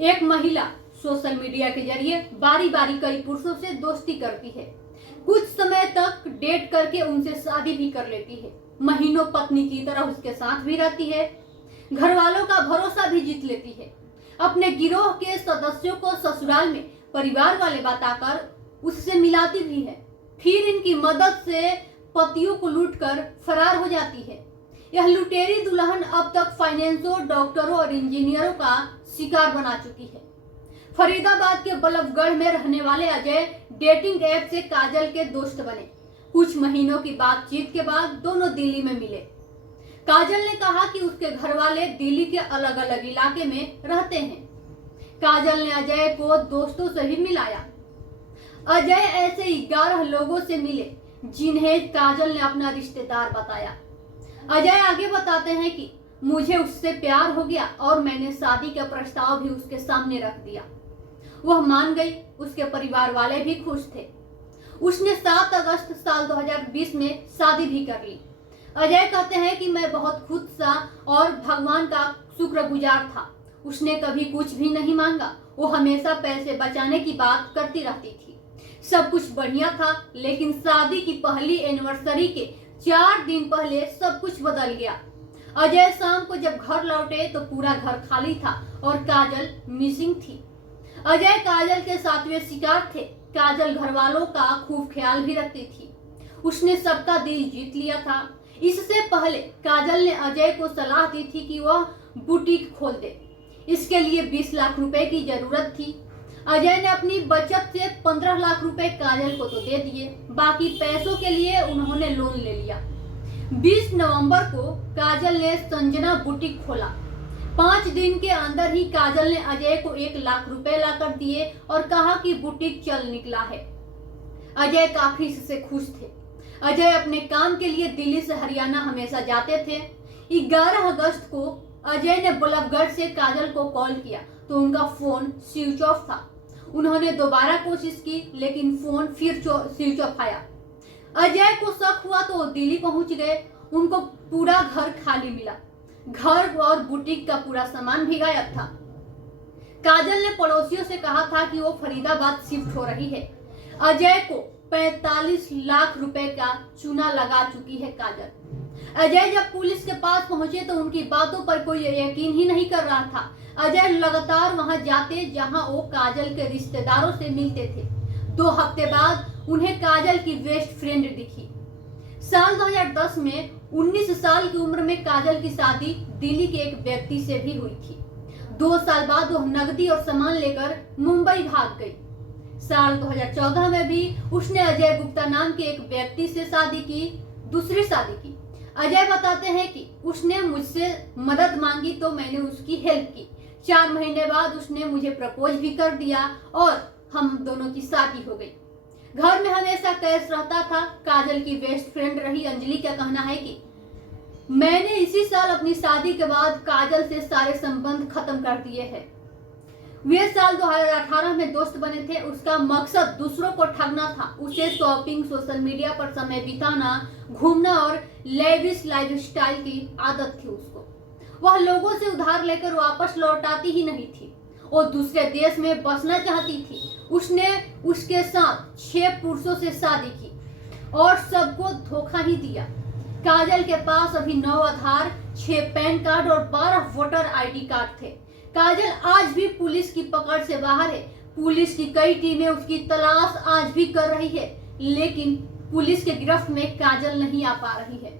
एक महिला social media के जरिए बारी बारी कई पुरुषों से दोस्ती करती है। कुछ समय तक डेट करके उनसे शादी भी कर लेती है। महीनों पत्नी की तरह उसके साथ भी रहती है। घर वालों का भरोसा भी जीत लेती है। अपने गिरोह के सदस्यों को ससुराल में परिवार वाले बताकर उससे मिलाती भी है। फिर इनकी मदद से पतियों को लूटकर फरार हो जाती है। यह लुटेरी दुल्हन अब तक फाइनेंसरों, डॉक्टरों और इंजीनियरों का शिकार बना चुकी है। फरीदाबाद के बल्लभगढ़ में रहने वाले अजय डेटिंग ऐप से काजल के दोस्त बने। कुछ महीनों की बातचीत के बाद दोनों दिल्ली में मिले। काजल ने कहा कि उसके घर वाले दिल्ली के अलग अलग इलाके में रहते हैं। काजल ने अजय को दोस्तों से भी मिलाया। अजय ऐसे 11 लोगों से मिले जिन्हें काजल ने अपना रिश्तेदार बताया। अजय आगे बताते हैं कि मुझे उससे प्यार हो गया और मैंने शादी का प्रस्ताव भी उसके सामने रख दिया। वह मान गई। उसके परिवार वाले भी खुश थे। उसने 7 अगस्त साल 2020 में शादी भी कर ली। अजय कहते हैं कि मैं बहुत खुश था और भगवान का शुक्रगुजार था। उसने कभी कुछ भी नहीं मांगा। वो हमेशा पैसे बचाने की बात करती रहती थी। सब कुछ बढ़िया था, लेकिन शादी की पहली एनिवर्सरी के 4 दिन पहले सब कुछ बदल गया। अजय शाम को जब घर लौटे तो पूरा घर खाली था और काजल मिसिंग थी। अजय काजल के 7वें शिकार थे। काजल घर वालों का खूब ख्याल भी रखती थी। उसने सबका दिल जीत लिया था। इससे पहले काजल ने अजय को सलाह दी थी कि वह बुटीक खोल दे। इसके लिए 20 लाख रुपए की जरूरत थी। अजय ने अपनी बचत से 15 लाख रुपए काजल को तो दे दिए। बाकी पैसों के लिए उन्होंने लोन ले लिया। 20 नवंबर को काजल ने संजना बुटीक खोला। 5 दिन के अंदर ही काजल ने अजय को 1 लाख रुपए लाकर दिए और कहा कि बुटीक चल निकला है। अजय काफी इससे खुश थे। अजय अपने काम के लिए दिल्ली से हरियाणा हमेशा जाते थे। 11 अगस्त को अजय ने बल्लभगढ़ से काजल को कॉल किया तो उनका फोन स्विच ऑफ था। उन्होंने दोबारा कोशिश की, लेकिन फोन फिर स्विच ऑफ आया। अजय को शक हुआ तो वो दिल्ली पहुंच गए। उनको पूरा घर खाली मिला। घर और बुटीक का पूरा सामान भी गायब था। काजल ने पड़ोसियों से कहा था कि वो फरीदाबाद शिफ्ट हो रही है। अजय को 45 लाख रुपए का चूना लगा चुकी है काजल। अजय जब पुलिस के पास पहुंचे तो उनकी बातों पर कोई यकीन ही नहीं कर रहा था। अजय लगातार वहां जाते जहां वो काजल के रिश्तेदारों से मिलते थे। 2 हफ्ते बाद उन्हें काजल की बेस्ट फ्रेंड दिखी। साल 2010 में 19 साल की उम्र में काजल की शादी दिल्ली के एक व्यक्ति से भी हुई थी। 2 साल बाद वह नकदी और सामान लेकर मुंबई भाग गई। साल 2014 में भी उसने अजय गुप्ता नाम के एक व्यक्ति से दूसरी शादी की। अजय बताते हैं कि उसने मुझसे मदद मांगी तो मैंने उसकी हेल्प की। 4 महीने बाद उसने मुझे प्रपोज भी कर दिया और हम दोनों की शादी हो गई। घर में हमेशा कैश रहता था। काजल की बेस्ट फ्रेंड रही अंजलि का कहना है कि मैंने इसी साल अपनी शादी के बाद काजल से सारे संबंध खत्म कर दिए हैं। वे साल 2018 में दोस्त बने थे। उसका मकसद दूसरों को ठगना था। उसे शॉपिंग, सोशल मीडिया पर समय बिताना, घूमना और लेविश लाइफस्टाइल की आदत थी उसको। वह लोगों से उधार लेकर वापस लौटाती ही नहीं थी। वो दूसरे देश में बसना चाहती थी। उसने उसके साथ 6 पुरुषों से शादी की और सबको धोखा ही दिया। काजल के पास अभी 9 आधार, 6 पैन कार्ड और 12 वोटर आईडी कार्ड थे। काजल आज भी पुलिस की पकड़ से बाहर है। पुलिस की कई टीमें उसकी तलाश आज भी कर रही है, लेकिन पुलिस के गिरफ्त में काजल नहीं आ पा रही है।